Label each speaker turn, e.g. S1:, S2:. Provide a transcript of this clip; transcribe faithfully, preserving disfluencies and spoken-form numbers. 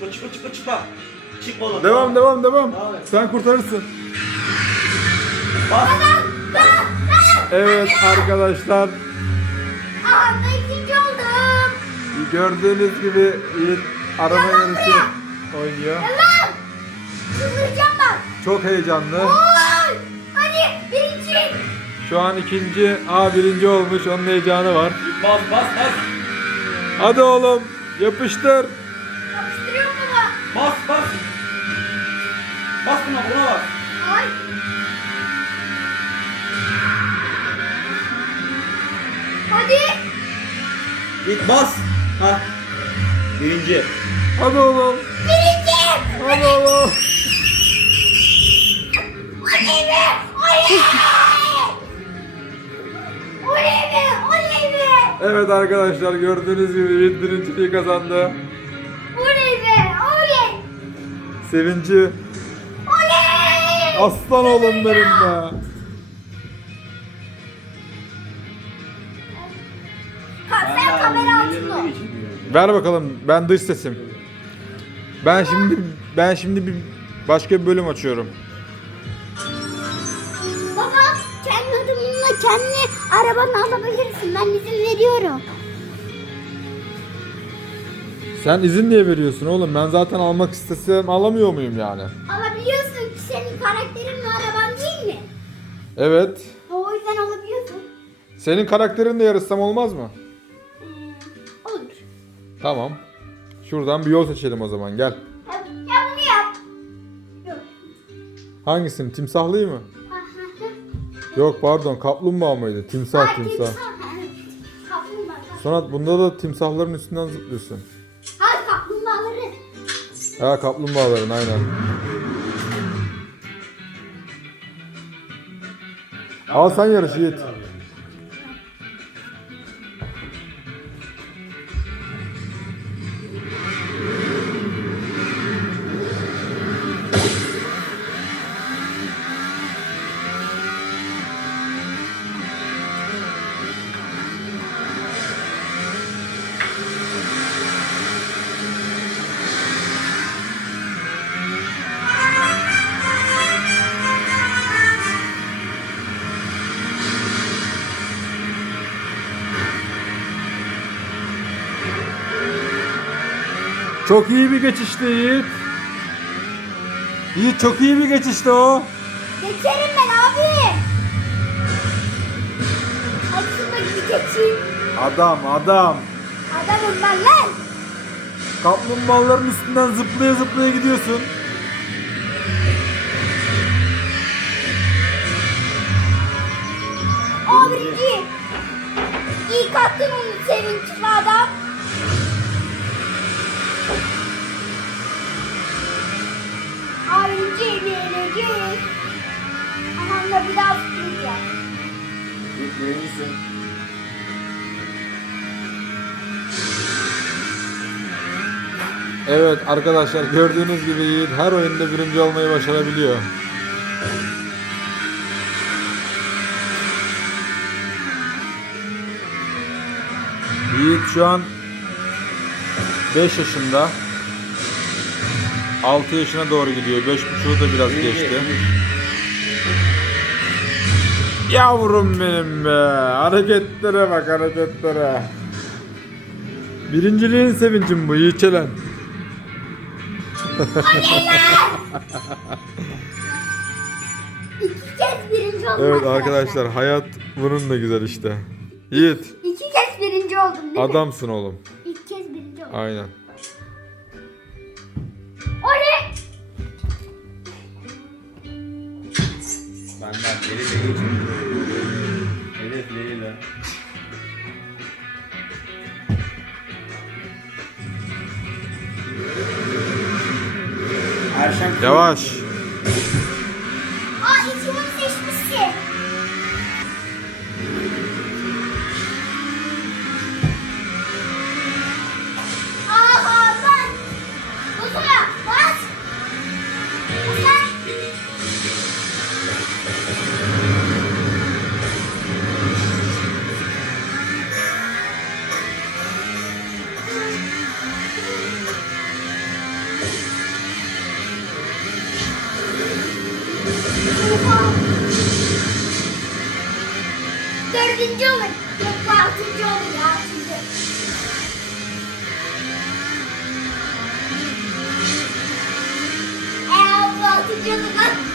S1: çıkma çıkma çıkma çıkma. Çıkma oğlum.
S2: Devam devam devam.
S1: Devam et.
S2: Sen kurtarırsın.
S1: Bas.
S2: Evet arkadaşlar.
S3: Aha ben ikinci oldum.
S2: Gördüğünüz gibi Yiğit araba yarışı oynuyor.
S3: Yalan. Çıldıracağım bak.
S2: Çok heyecanlı.
S3: Oy. Hadi birinci.
S2: Şu an ikinci, aa birinci olmuş. Onun heyecanı var.
S1: Bas bas bas.
S2: Hadi oğlum yapıştır.
S3: Yapıştırıyorum baba.
S1: Bas bas. Bas buna buna bas.
S3: Ay. Hadi.
S1: Git bas. Ha. Birinci.
S2: Hadi oğlum.
S3: Birinci.
S2: Hadi oğlum.
S3: Oley be. Oley. Oley be. Oley be.
S2: Evet arkadaşlar gördüğünüz gibi Yiğit birinciliği kazandı.
S3: Oley be. Oley.
S2: Sevinci.
S3: Oley.
S2: Aslan oğlum benim be.
S3: Ka- Sen kamera altında ol.
S2: Ver bakalım, ben dış sesim. Ben şimdi ben şimdi bir başka bir bölüm açıyorum.
S3: Baba kendi adımınla kendi arabanı alabilirsin. Ben izin veriyorum.
S2: Sen izin niye veriyorsun oğlum? Ben zaten almak istesem alamıyor muyum yani?
S3: Ama biliyorsun ki senin karakterin ve araban değil mi?
S2: Evet.
S3: O yüzden alabiliyorsun.
S2: Senin karakterinle yarışsam olmaz mı?
S3: Hmm, olur.
S2: Tamam. Şuradan bir yol seçelim o zaman, gel.
S3: Ya, ya bunu yap. Yok.
S2: Hangisini? Timsahlıyı mı?
S3: Ha, ha, ha.
S2: Yok pardon, kaplumbağa mıydı? Timsah
S3: Ay,
S2: timsah.
S3: timsah. Kaplumbağa. kaplumbağa.
S2: Sonra bunda da timsahların üstünden zıplıyorsun.
S3: Hayır kaplumbağaları.
S2: Ha, kaplumbağaların aynen. Al sen yarış Yiğit. Çok iyi bir geçişti Yiğit. Yiğit çok iyi bir geçişti o.
S3: Geçerim ben abi. Hadi şuna bir geçeyim.
S2: Adam adam.
S3: Adamım ben lan.
S2: Kaplumbağaların üstünden zıplaya zıplaya gidiyorsun.
S3: O birinci. İlk attın onu sevinçli adam. O birinci birinci. Aman da bir daha tutmayacağım.
S1: Birincisin.
S2: Evet arkadaşlar gördüğünüz gibi Yiğit her oyunda birinci olmayı başarabiliyor. Yiğit şu an beş yaşında. altı yaşına doğru gidiyor. beş buçuğu da biraz geçti. Yavrum benim be. Hareketlere bak, hareketlere. Birinciliğin sevincim bu Yiğitçelen.
S3: İki kez birinci oldum
S2: Evet arkadaşlar, hayat bunun da güzel işte. Yiğit,
S3: İki kez birinci oldum değil mi?
S2: adamsın oğlum.
S3: İlk kez birinci oldum.
S2: Aynen.
S3: Oley!
S1: Benden geri de geçin. Hedefleriyle. Erşen
S2: Yavaş.
S3: Aa içimi seçmişsin. Aha ben. Bu sıra bas. Bas. yedinci olur. Yok bu altıncı olur ya. Altıncı. Eee bu altıncı olur lan.